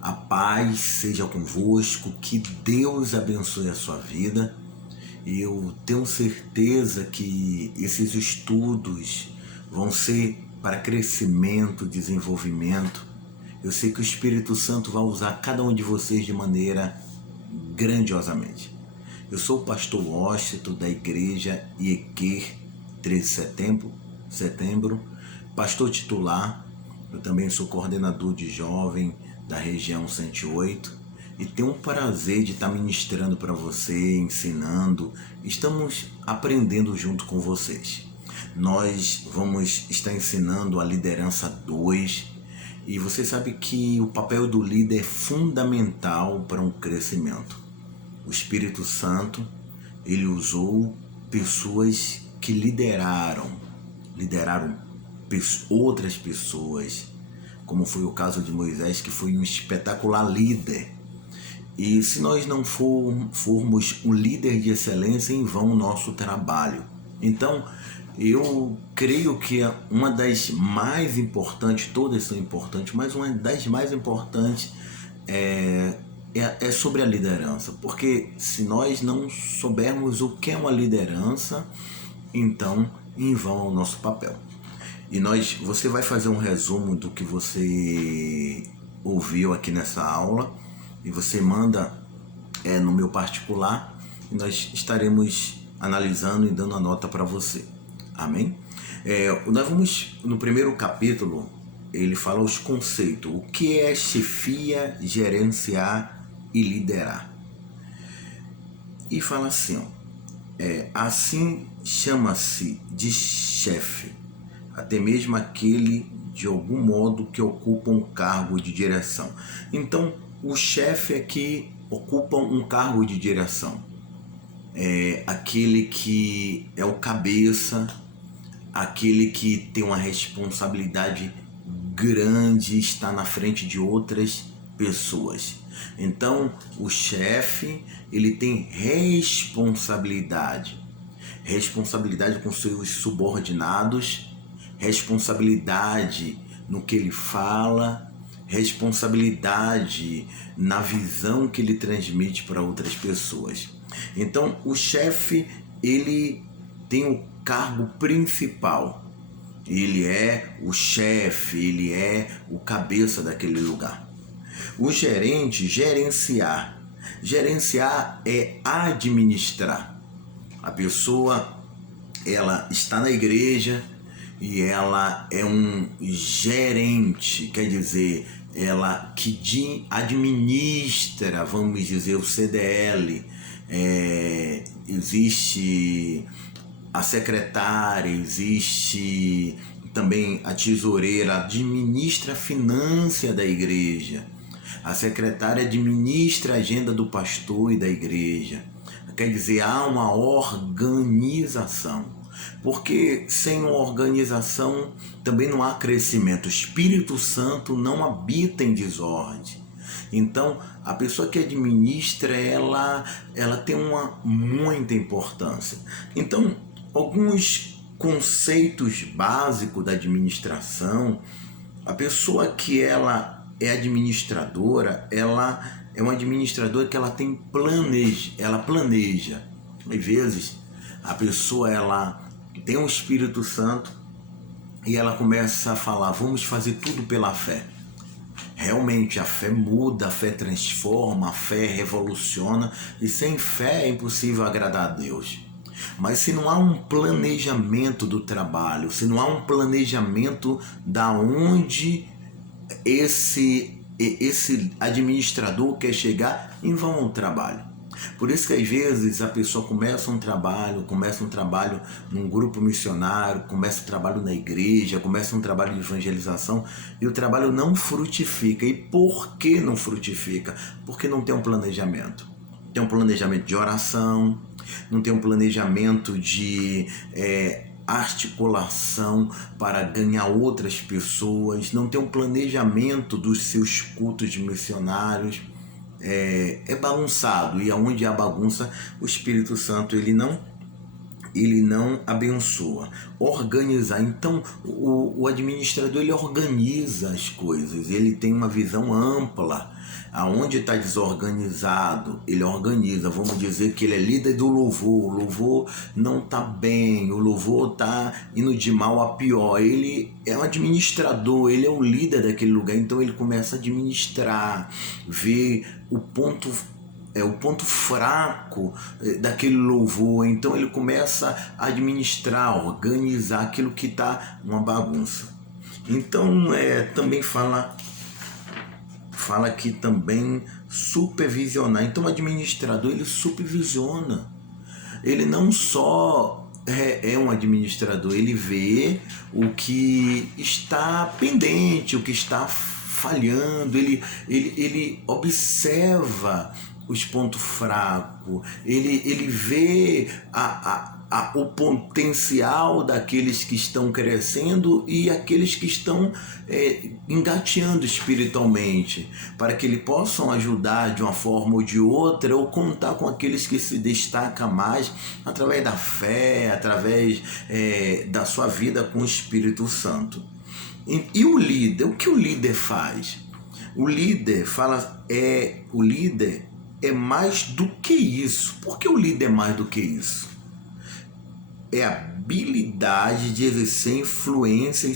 A paz seja convosco, que Deus abençoe a sua vida. E eu tenho certeza que esses estudos vão ser para crescimento, desenvolvimento. Eu sei que o Espírito Santo vai usar cada um de vocês de maneira grandiosamente. Eu sou o pastor Washington da igreja Iequer 13 de setembro, pastor titular. Eu também sou coordenador de jovem da região 108 e tenho um prazer de estar ministrando para você, ensinando. Estamos aprendendo junto com vocês. Nós vamos estar ensinando a liderança 2 e você sabe que o papel do líder é fundamental para um crescimento. O Espírito Santo, ele usou pessoas que lideraram outras pessoas, como foi o caso de Moisés, que foi um espetacular líder. E se nós não formos um líder de excelência, em vão o nosso trabalho. Então, eu creio que uma das mais importantes, todas são importantes, mas uma das mais importantes é sobre a liderança. Porque se nós não soubermos o que é uma liderança, então em vão é o nosso papel. E você vai fazer um resumo do que você ouviu aqui nessa aula e você manda no meu particular e nós estaremos analisando e dando a nota para você. Amém? Nós vamos, no primeiro capítulo, ele fala os conceitos. O que é chefia, gerenciar e liderar? E fala assim, assim chama-se de chefe, até mesmo aquele de algum modo que ocupa um cargo de direção. Então, o chefe é que ocupa um cargo de direção. É aquele que é o cabeça, aquele que tem uma responsabilidade grande, está na frente de outras pessoas. Então, o chefe, ele tem responsabilidade com seus subordinados, responsabilidade no que ele fala, responsabilidade na visão que ele transmite para outras pessoas. Então, o chefe, ele tem o cargo principal. Ele é o chefe, ele é o cabeça daquele lugar. O gerente, gerenciar. Gerenciar é administrar. A pessoa, ela está na igreja e ela é um gerente, quer dizer, ela que administra, vamos dizer, o CDL. Existe a secretária, existe também a tesoureira, administra a finança da igreja. A secretária administra a agenda do pastor e da igreja. Quer dizer, há uma organização. Porque sem uma organização também não há crescimento. O Espírito Santo não habita em desordem. Então, a pessoa que administra, ela tem muita importância. Então, alguns conceitos básicos da administração. A pessoa que ela é administradora, ela é uma administradora que ela planeja. Às vezes, a pessoa ela tem um Espírito Santo e ela começa a falar, vamos fazer tudo pela fé. Realmente a fé muda, a fé transforma, a fé revoluciona e sem fé é impossível agradar a Deus. Mas se não há um planejamento do trabalho, se não há um planejamento da onde esse administrador quer chegar, em vão o trabalho. Por isso que às vezes a pessoa começa um trabalho num grupo missionário, começa um trabalho na igreja, começa um trabalho de evangelização e o trabalho não frutifica. E por que não frutifica? Porque não tem um planejamento. Tem um planejamento de oração, não tem um planejamento de articulação para ganhar outras pessoas, não tem um planejamento dos seus cultos de missionários. É bagunçado, e aonde há bagunça, o Espírito Santo ele ele não abençoa. Organizar. Então, o administrador, ele organiza as coisas, ele tem uma visão ampla. Aonde está desorganizado, ele organiza. Vamos dizer que ele é líder do louvor, o louvor não está bem, o louvor está indo de mal a pior. Ele é um administrador, ele é o líder daquele lugar, então ele começa a administrar, ver o ponto fraco daquele louvor, então ele começa a administrar, organizar aquilo que está uma bagunça. Então também fala aqui também supervisionar. Então o administrador, ele supervisiona, ele não só é um administrador, ele vê o que está pendente, o que está falhando, ele observa os pontos fracos, ele vê o potencial daqueles que estão crescendo e aqueles que estão engateando espiritualmente, para que eles possam ajudar de uma forma ou de outra, ou contar com aqueles que se destacam mais através da fé, através da sua vida com o Espírito Santo. E o líder, o que o líder faz? O líder é mais do que isso. Por que o líder é mais do que isso? É a habilidade de exercer influência e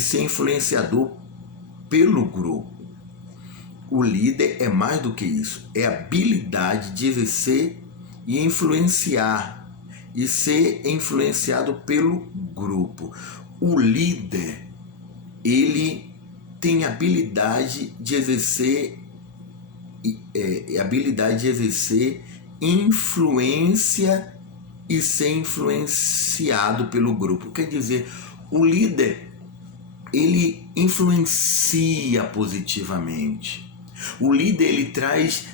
ser influenciador pelo grupo. O líder é mais do que isso. É a habilidade de exercer e influenciar e ser influenciado pelo grupo. O líder, ele tem a habilidade de exercer influência e ser influenciado pelo grupo. Quer dizer, o líder, ele influencia positivamente. O líder, ele traz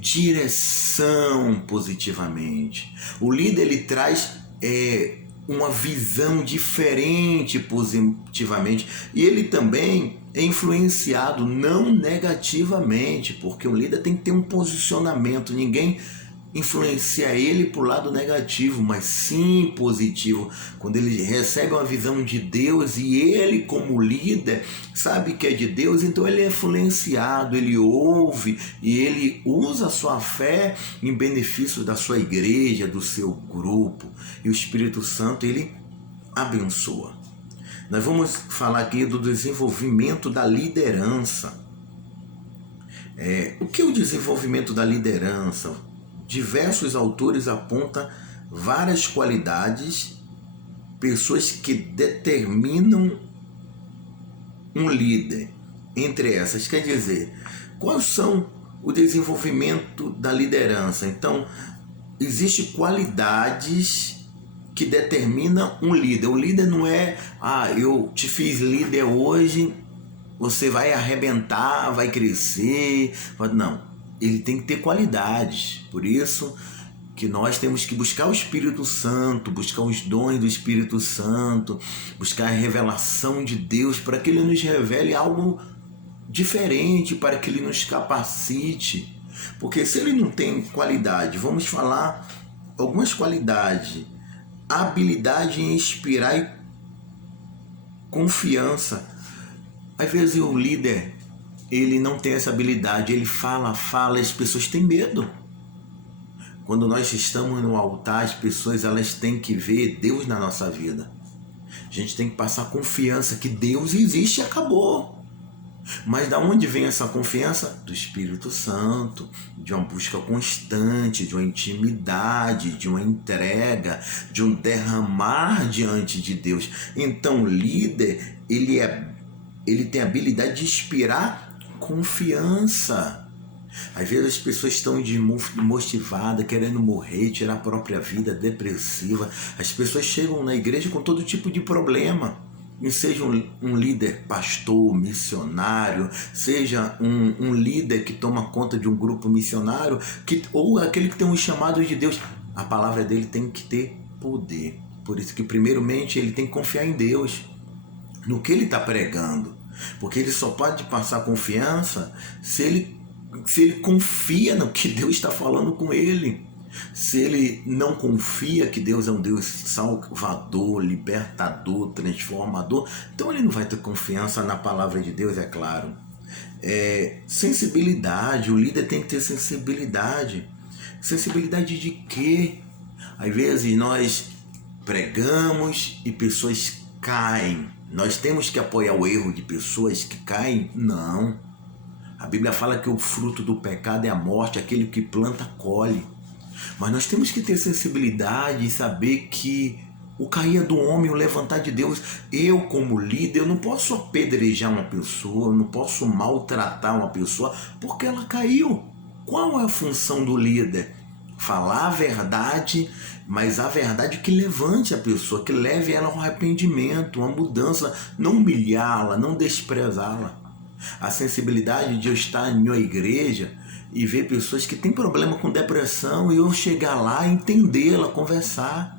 direção positivamente. O líder, ele traz uma visão diferente positivamente. E ele também é influenciado não negativamente, porque o líder tem que ter um posicionamento. Ninguém influencia ele para o lado negativo, mas sim positivo. Quando ele recebe uma visão de Deus e ele, como líder, sabe que é de Deus, então ele é influenciado, ele ouve e ele usa a sua fé em benefício da sua igreja, do seu grupo. E o Espírito Santo, ele abençoa. Nós vamos falar aqui do desenvolvimento da liderança. O que é o desenvolvimento da liderança? Diversos autores apontam várias qualidades, pessoas que determinam um líder. Entre essas, quer dizer, quais são o desenvolvimento da liderança? Então, existem qualidades que determinam um líder. O líder não é, eu te fiz líder hoje, você vai arrebentar, vai crescer. Não. Ele tem que ter qualidades. Por isso que nós temos que buscar o Espírito Santo, buscar os dons do Espírito Santo, buscar a revelação de Deus, para que Ele nos revele algo diferente, para que Ele nos capacite. Porque se Ele não tem qualidade, vamos falar algumas qualidades. A habilidade em inspirar e confiança. Às vezes o líder, ele não tem essa habilidade, ele fala, as pessoas têm medo. Quando nós estamos no altar, as pessoas, elas têm que ver Deus na nossa vida. A gente tem que passar confiança que Deus existe e acabou. Mas da onde vem essa confiança? Do Espírito Santo, de uma busca constante, de uma intimidade, de uma entrega, de um derramar diante de Deus. Então o líder, ele tem a habilidade de inspirar confiança. Às vezes as pessoas estão desmotivadas, querendo morrer, tirar a própria vida, depressiva. As pessoas chegam na igreja com todo tipo de problema. E seja um líder, pastor, missionário, seja um líder que toma conta de um grupo missionário, ou aquele que tem um chamado de Deus, a palavra dele tem que ter poder. Por isso que primeiramente ele tem que confiar em Deus, no que ele está pregando. Porque ele só pode passar confiança se ele confia no que Deus está falando com ele. se ele não confia que Deus é um Deus salvador, libertador, transformador, então ele não vai ter confiança na palavra de Deus, é claro. Sensibilidade, o líder tem que ter sensibilidade. Sensibilidade de quê? Às vezes nós pregamos e pessoas caem. Nós temos que apoiar o erro de pessoas que caem? Não. A Bíblia fala que o fruto do pecado é a morte, aquele que planta colhe. Mas nós temos que ter sensibilidade e saber que o cair do homem, o levantar de Deus. Eu, como líder, eu não posso apedrejar uma pessoa, eu não posso maltratar uma pessoa porque ela caiu. Qual é a função do líder? Falar a verdade, mas a verdade que levante a pessoa, que leve ela ao arrependimento, uma mudança, não humilhá-la, não desprezá-la. A sensibilidade de eu estar em uma igreja e ver pessoas que têm problema com depressão e eu chegar lá, entendê-la, conversar.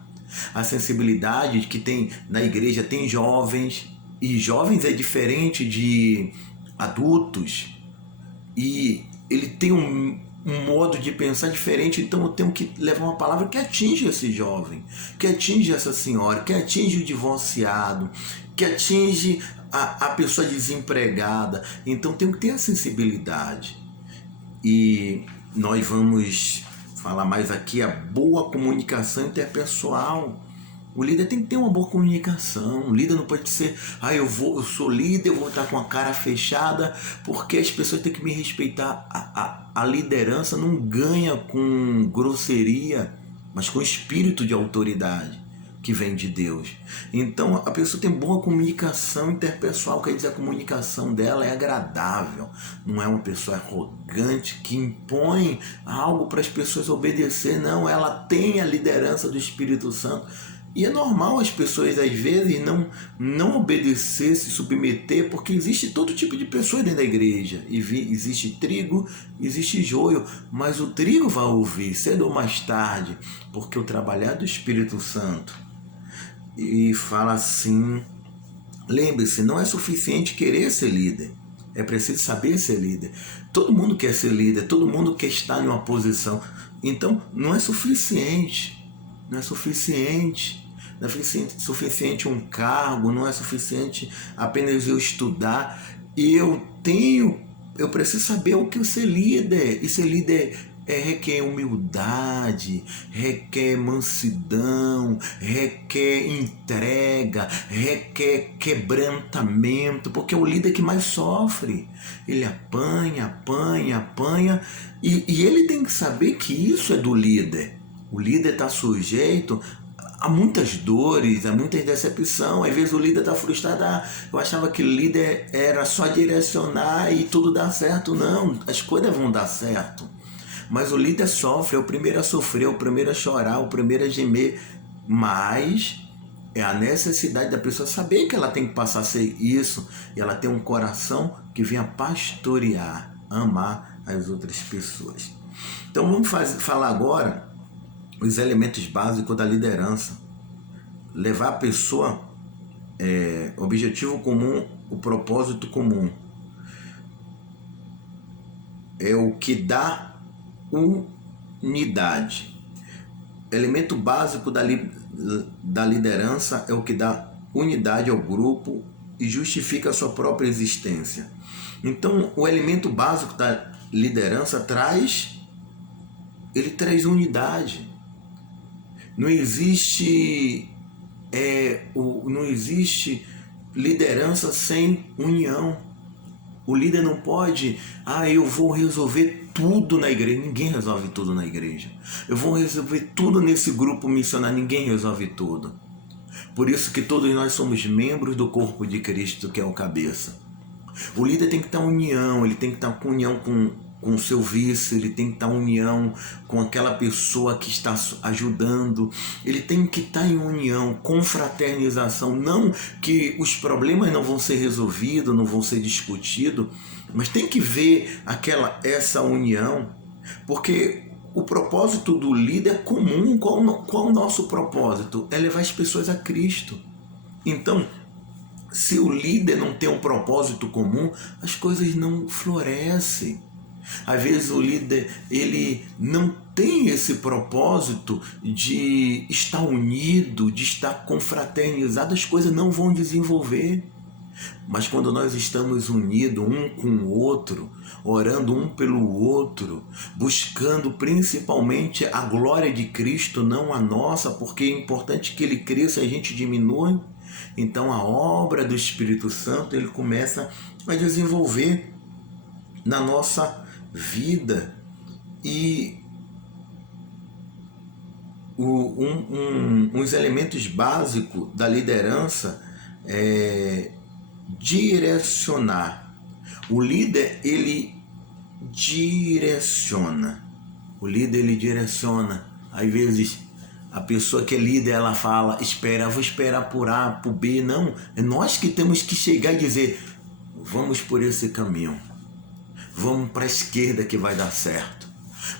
A sensibilidade que tem na igreja, tem jovens, e jovens é diferente de adultos, e ele tem um modo de pensar diferente, então eu tenho que levar uma palavra que atinge esse jovem, que atinge essa senhora, que atinge o divorciado, que atinge a pessoa desempregada. Então tenho que ter a sensibilidade. E nós vamos falar mais aqui a boa comunicação interpessoal. O líder tem que ter uma boa comunicação. O líder não pode ser, eu sou líder, eu vou estar com a cara fechada, porque as pessoas têm que me respeitar. A liderança não ganha com grosseria, mas com espírito de autoridade que vem de Deus. Então a pessoa tem boa comunicação interpessoal, quer dizer, a comunicação dela é agradável, não é uma pessoa arrogante que impõe algo para as pessoas obedecer, não, ela tem a liderança do Espírito Santo. E é normal as pessoas às vezes não obedecer, se submeter, porque existe todo tipo de pessoa dentro da igreja. Existe trigo, existe joio, mas o trigo vai ouvir cedo ou mais tarde, porque o trabalhar do Espírito Santo. E fala assim, lembre-se, não é suficiente querer ser líder, é preciso saber ser líder. Todo mundo quer ser líder, todo mundo quer estar em uma posição, então não é suficiente, não é suficiente um cargo, não é suficiente apenas eu estudar. Eu preciso saber o que é ser líder, e ser líder requer humildade, requer mansidão, requer entrega, requer quebrantamento, porque é o líder que mais sofre. Ele apanha, e ele tem que saber que isso é do líder. O líder está sujeito a muitas dores, a muitas decepções. Às vezes o líder está frustrado. Eu achava que o líder era só direcionar e tudo dá certo. Não, as coisas vão dar certo. Mas o líder sofre, é o primeiro a sofrer, o primeiro a chorar, o primeiro a gemer. Mas é a necessidade da pessoa saber que ela tem que passar a ser isso. E ela tem um coração que venha pastorear, amar as outras pessoas. Então vamos falar agora os elementos básicos da liderança. Levar a pessoa, objetivo comum, o propósito comum. É o que dá unidade. Elemento básico da liderança é o que dá unidade ao grupo e justifica a sua própria existência. Então, o elemento básico da liderança traz unidade. Não existe liderança sem união. O líder não pode, eu vou resolver tudo na igreja. Ninguém resolve tudo na igreja. Eu vou resolver tudo nesse grupo missionário. Ninguém resolve tudo. Por isso que todos nós somos membros do corpo de Cristo, que é o cabeça. O líder tem que estar em união, ele tem que estar com união com o seu vice, ele tem que estar em união com aquela pessoa que está ajudando, ele tem que estar em união, com fraternização, não que os problemas não vão ser resolvidos, não vão ser discutidos, mas tem que ver essa união, porque o propósito do líder é comum. Qual o nosso propósito? É levar as pessoas a Cristo. Então, se o líder não tem um propósito comum, as coisas não florescem. Às vezes o líder, ele não tem esse propósito de estar unido, de estar confraternizado, as coisas não vão desenvolver. Mas quando nós estamos unidos um com o outro, orando um pelo outro, buscando principalmente a glória de Cristo, não a nossa, porque é importante que Ele cresça e a gente diminua. Então a obra do Espírito Santo, ele começa a desenvolver na nossa vida. E uns elementos básicos da liderança é direcionar. O líder, ele direciona. O líder, ele direciona. Às vezes, a pessoa que é líder, ela fala, espera, vou esperar por A, por B. Não, é nós que temos que chegar e dizer, vamos por esse caminho. Vamos para a esquerda que vai dar certo.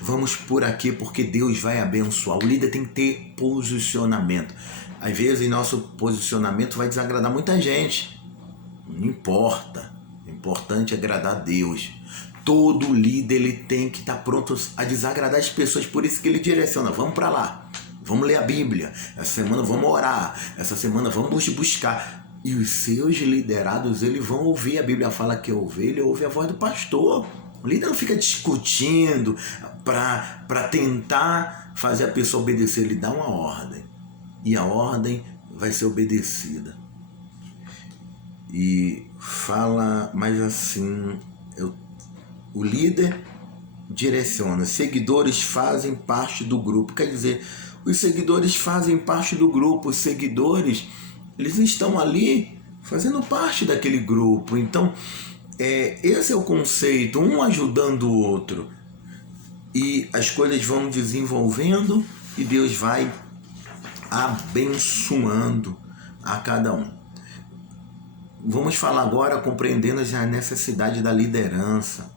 Vamos por aqui porque Deus vai abençoar. O líder tem que ter posicionamento. Às vezes, nosso posicionamento vai desagradar muita gente. Não importa. O importante é agradar a Deus. Todo líder, ele tem que estar pronto a desagradar as pessoas. Por isso que ele direciona. Vamos para lá. Vamos ler a Bíblia. Essa semana vamos orar. Essa semana vamos buscar. E os seus liderados, eles vão ouvir. A Bíblia fala que ovelha ouve a voz do pastor. O líder não fica discutindo para tentar fazer a pessoa obedecer. Ele dá uma ordem. E a ordem vai ser obedecida. E fala mais assim, o líder direciona, seguidores fazem parte do grupo. Quer dizer, os seguidores fazem parte do grupo, os seguidores, eles estão ali fazendo parte daquele grupo. Então, esse é o conceito, um ajudando o outro. E as coisas vão desenvolvendo e Deus vai abençoando a cada um. Vamos falar agora compreendendo a necessidade da liderança.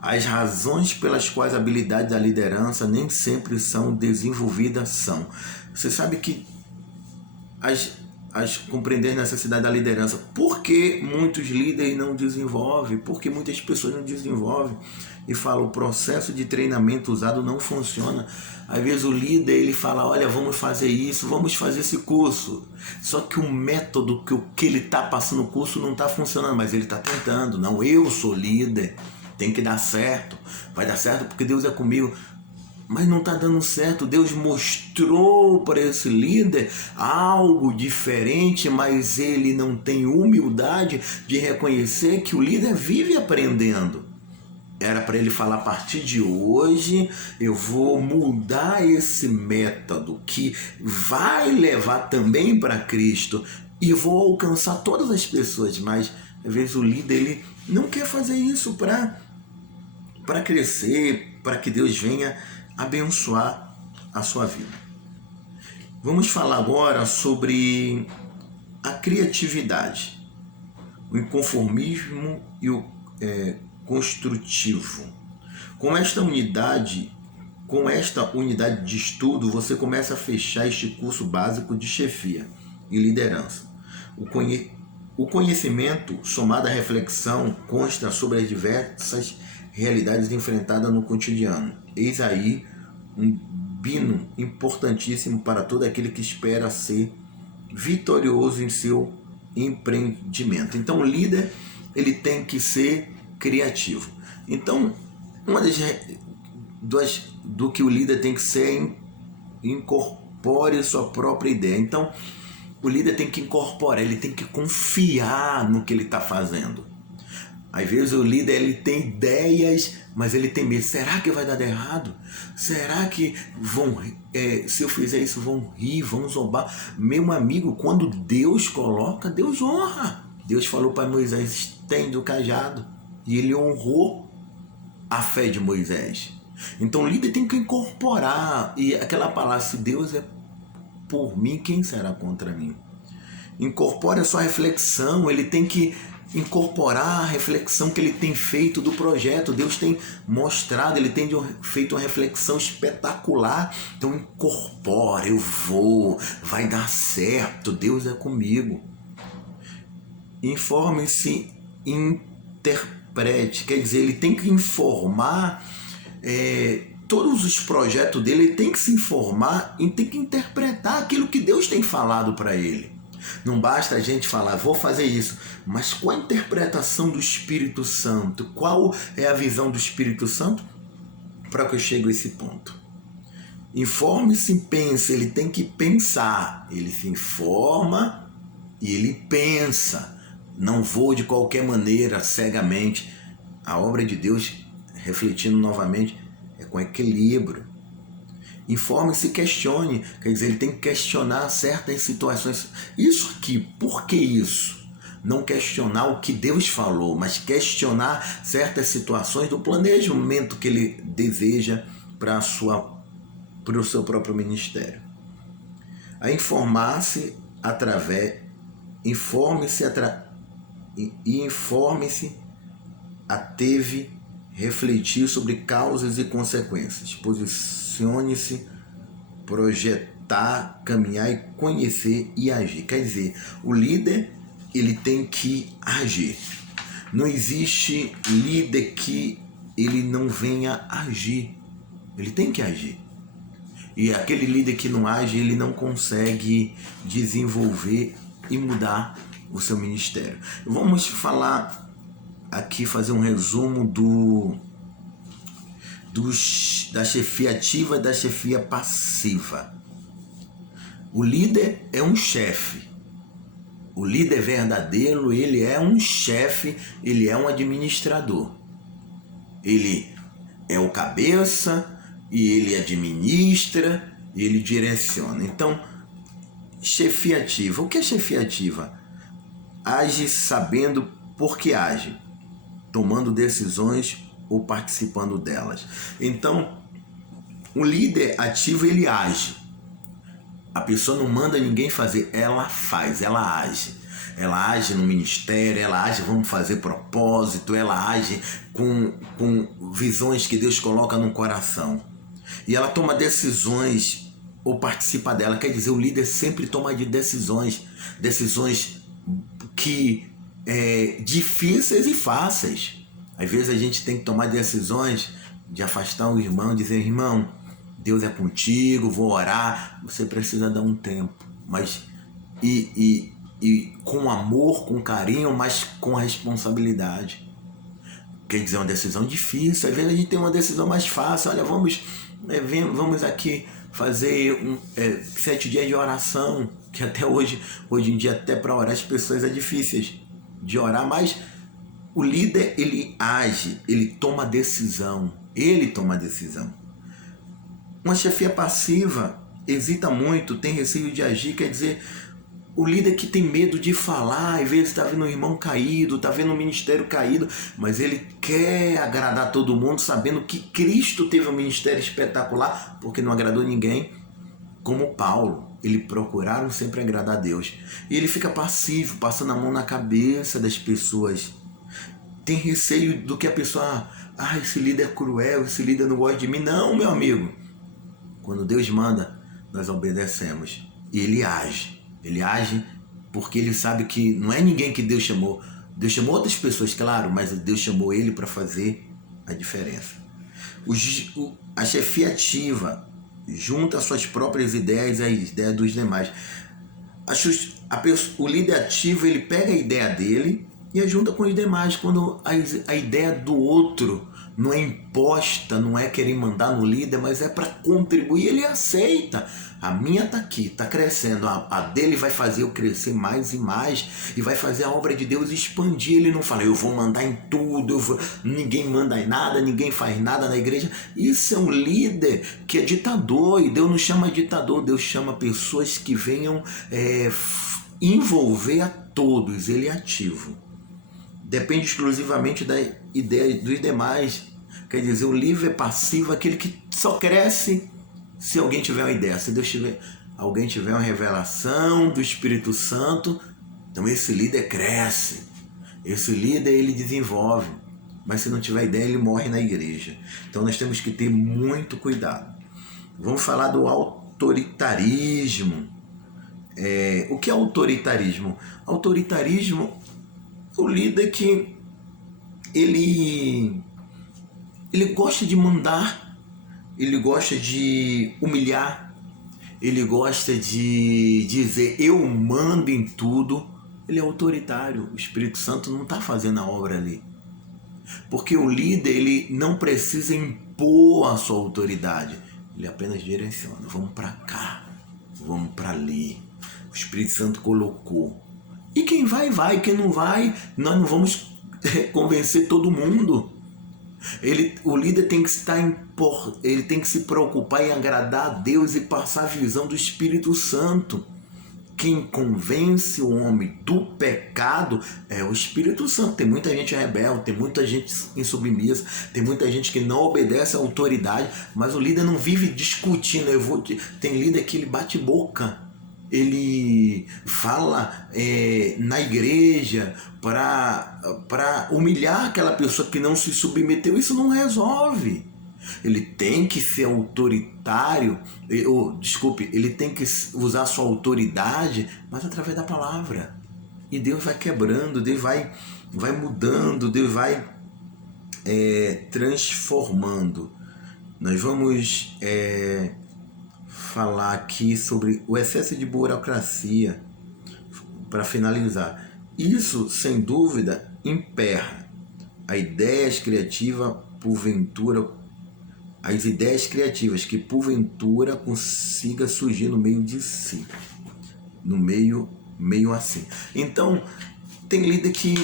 As razões pelas quais a habilidade da liderança nem sempre são desenvolvidas. Você sabe que compreender a necessidade da liderança. Por que muitos líderes não desenvolvem? Por que muitas pessoas não desenvolvem? E fala, o processo de treinamento usado não funciona. Às vezes o líder, ele fala, olha, vamos fazer isso, vamos fazer esse curso. Só que o método que ele está passando o curso não está funcionando, mas ele está tentando. Não, eu sou líder, tem que dar certo. Vai dar certo porque Deus é comigo. Mas não está dando certo. Deus mostrou para esse líder algo diferente, mas ele não tem humildade de reconhecer que o líder vive aprendendo. Era para ele falar, a partir de hoje eu vou mudar esse método que vai levar também para Cristo e vou alcançar todas as pessoas. Mas às vezes o líder, ele não quer fazer isso para crescer, para que Deus venha abençoar a sua vida. Vamos falar agora sobre a criatividade, o inconformismo e o construtivo. Com esta unidade de estudo, você começa a fechar este curso básico de chefia e liderança. O conhecimento, somado à reflexão, consta sobre as diversas realidades enfrentadas no cotidiano. Eis aí um bino importantíssimo para todo aquele que espera ser vitorioso em seu empreendimento. Então, o líder, ele tem que ser criativo. Então, uma do que o líder tem que ser, incorpore sua própria ideia. Então, o líder tem que incorporar, ele tem que confiar no que ele está fazendo. Às vezes o líder, ele tem ideias, mas ele tem medo. Será que vai dar errado? Será que se eu fizer isso, vão rir, vão zombar? Meu amigo, quando Deus coloca, Deus honra. Deus falou para Moisés, estende o cajado. E ele honrou a fé de Moisés. Então o líder tem que incorporar. E aquela palavra, se Deus é por mim, quem será contra mim? Incorpore a sua reflexão. Ele tem que incorporar a reflexão que ele tem feito do projeto. Deus tem mostrado, ele tem feito uma reflexão espetacular. Então incorpore, vai dar certo, Deus é comigo. Informe-se interprete, quer dizer, ele tem que informar todos os projetos dele, ele tem que se informar e tem que interpretar aquilo que Deus tem falado para ele. Não basta a gente falar, vou fazer isso, mas qual a interpretação do Espírito Santo? Qual é a visão do Espírito Santo para que eu chegue a esse ponto? Informe-se e pense, ele tem que pensar, ele se informa e ele pensa. Não vou de qualquer maneira, cegamente. A obra de Deus, refletindo novamente, é com equilíbrio. Informe-se e questione, quer dizer, ele tem que questionar certas situações. Isso aqui, por que isso? Não questionar o que Deus falou, mas questionar certas situações do planejamento que ele deseja para o seu próprio ministério. A informe-se ateve refletir sobre causas e consequências. Posicione-se, projetar, caminhar e conhecer e agir. Quer dizer, o líder ele tem que agir. Não existe líder que ele não venha agir. Ele tem que agir. E aquele líder que não age, ele não consegue desenvolver e mudar o seu ministério. Vamos falar aqui, fazer um resumo da chefia ativa e da chefia passiva. O líder é um chefe. O líder verdadeiro, ele é um chefe, ele é um administrador. Ele é o cabeça e ele administra e ele direciona. Então, chefia ativa. O que é chefia ativa? Age sabendo por que age, tomando decisões ou participando delas. Então, o líder ativo, ele age. A pessoa não manda ninguém fazer, ela faz, ela age. Ela age no ministério, ela age, vamos fazer propósito, ela age com visões que Deus coloca no coração. E ela toma decisões ou participa dela. Quer dizer, o líder sempre toma decisões que difíceis e fáceis. Às vezes a gente tem que tomar decisões de afastar um irmão, dizer, irmão, Deus é contigo, vou orar. Você precisa dar um tempo, mas e com amor, com carinho, mas com responsabilidade. Quer dizer, uma decisão difícil. Às vezes a gente tem uma decisão mais fácil. Olha, vamos aqui fazer 7 dias de oração, que até hoje em dia, até para orar as pessoas é difícil de orar, mas o líder, ele age, ele toma decisão. Uma chefia passiva hesita muito, tem receio de agir, quer dizer, o líder que tem medo de falar, às vezes está vendo um irmão caído, está vendo um ministério caído, mas ele quer agradar todo mundo, sabendo que Cristo teve um ministério espetacular, porque não agradou ninguém, como Paulo. Ele procuraram sempre agradar a Deus. E ele fica passivo, passando a mão na cabeça das pessoas. Tem receio do que a pessoa... esse líder é cruel, esse líder não gosta de mim. Não, meu amigo. Quando Deus manda, nós obedecemos. E ele age. Ele age porque ele sabe que não é ninguém que Deus chamou. Deus chamou outras pessoas, claro, mas Deus chamou ele para fazer a diferença. A chefia ativa junta suas próprias ideias às ideias dos demais. O líder ativo, ele pega a ideia dele e a junta com os demais. Quando a ideia do outro não é imposta, não é querer mandar no líder, mas é para contribuir, ele aceita. A minha está aqui, está crescendo, a dele vai fazer eu crescer mais e mais, e vai fazer a obra de Deus expandir. Ele não fala, eu vou mandar em tudo, ninguém manda em nada, ninguém faz nada na igreja. Isso é um líder que é ditador, e Deus não chama ditador, Deus chama pessoas que venham envolver a todos. Ele é ativo. Depende exclusivamente da ideia dos demais. Quer dizer, o líder é passivo, aquele que só cresce se alguém tiver uma ideia. Se alguém tiver uma revelação do Espírito Santo, então esse líder cresce. Esse líder, ele desenvolve. Mas se não tiver ideia, ele morre na igreja. Então nós temos que ter muito cuidado. Vamos falar do autoritarismo. O que é autoritarismo? Autoritarismo, o líder que ele gosta de mandar, ele gosta de humilhar, ele gosta de dizer eu mando em tudo. Ele é autoritário. O Espírito Santo não está fazendo a obra ali. Porque o líder, ele não precisa impor a sua autoridade. Ele apenas direciona. Vamos para cá. Vamos para ali. O Espírito Santo colocou. E quem vai, vai. Quem não vai, nós não vamos convencer todo mundo. O líder tem que ele tem que se preocupar em agradar a Deus e passar a visão do Espírito Santo. Quem convence o homem do pecado é o Espírito Santo. Tem muita gente rebelde, tem muita gente insubmissa, tem muita gente que não obedece à autoridade, mas o líder não vive discutindo. Tem líder que ele bate boca, ele fala na igreja para humilhar aquela pessoa que não se submeteu. Isso não resolve. Ele tem que ser autoritário, ele tem que usar sua autoridade, mas através da palavra. E Deus vai quebrando, Deus vai mudando, Deus vai transformando. Nós vamos falar aqui sobre o excesso de burocracia, para finalizar. Isso, sem dúvida, emperra as ideias criativas que porventura consiga surgir no meio de si, no meio assim. Então, tem líder que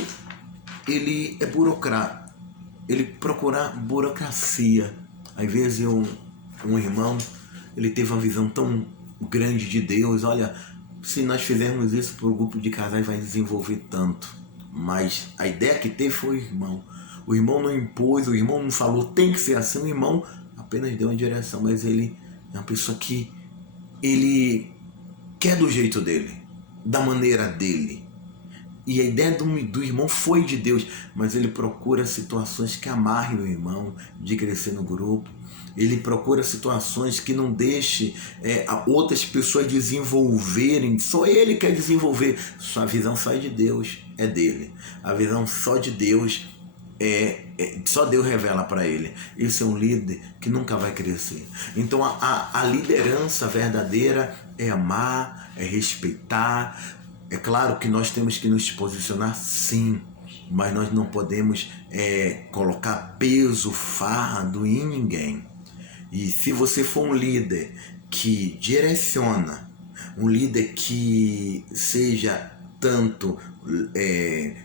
ele é burocrata, ele procura burocracia. Às vezes um irmão, ele teve uma visão tão grande de Deus. Olha, se nós fizermos isso para o grupo de casais vai desenvolver tanto, mas a ideia que teve foi o irmão não impôs, o irmão não falou tem que ser assim, o irmão apenas deu uma direção, mas ele é uma pessoa que ele quer do jeito dele, da maneira dele. E a ideia do irmão foi de Deus, mas ele procura situações que amarrem o irmão de crescer no grupo. Ele procura situações que não deixem outras pessoas desenvolverem. Só ele quer desenvolver. Sua visão só é de Deus, é dele. A visão só de Deus só Deus revela para ele. Esse é um líder que nunca vai crescer. Então a liderança verdadeira é amar, é respeitar. É claro que nós temos que nos posicionar, sim, mas nós não podemos colocar peso, fardo em ninguém. E se você for um líder que direciona, um líder que seja tanto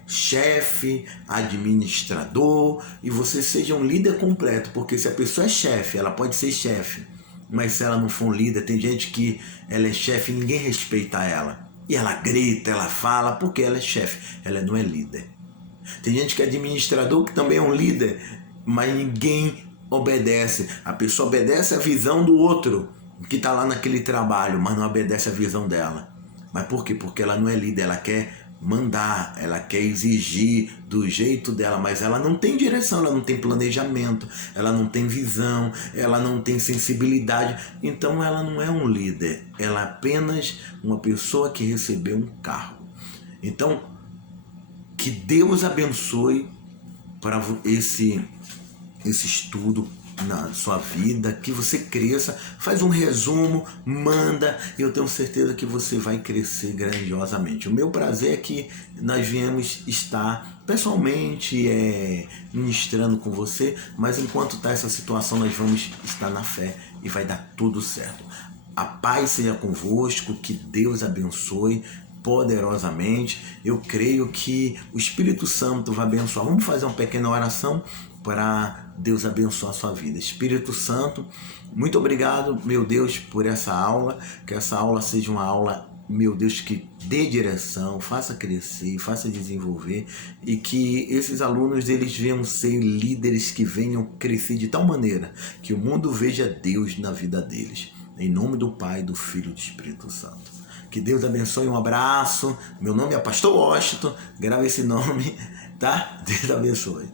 chefe, administrador, e você seja um líder completo, porque se a pessoa é chefe, ela pode ser chefe, mas se ela não for um líder, tem gente que ela é chefe e ninguém respeita ela. E ela grita, ela fala, porque ela é chefe, ela não é líder. Tem gente que é administrador, que também é um líder, mas ninguém obedece. A pessoa obedece a visão do outro, que está lá naquele trabalho, mas não obedece a visão dela. Mas por quê? Porque ela não é líder, ela quer mandar, ela quer exigir do jeito dela, mas ela não tem direção, ela não tem planejamento, ela não tem visão, ela não tem sensibilidade. Então ela não é um líder, ela é apenas uma pessoa que recebeu um cargo. Então, que Deus abençoe para esse estudo na sua vida, que você cresça, faz um resumo, manda, e eu tenho certeza que você vai crescer grandiosamente. O meu prazer é que nós viemos estar pessoalmente ministrando com você, mas enquanto está essa situação, nós vamos estar na fé e vai dar tudo certo. A paz seja convosco, que Deus abençoe poderosamente. Eu creio que o Espírito Santo vai abençoar. Vamos fazer uma pequena oração para Deus abençoar a sua vida. Espírito Santo, muito obrigado, meu Deus, por essa aula. Que essa aula seja uma aula, meu Deus, que dê direção, faça crescer, faça desenvolver, e que esses alunos eles venham ser líderes que venham crescer de tal maneira que o mundo veja Deus na vida deles. Em nome do Pai, do Filho e do Espírito Santo. Que Deus abençoe, um abraço. Meu nome é Pastor Washington, grava esse nome, tá? Deus abençoe.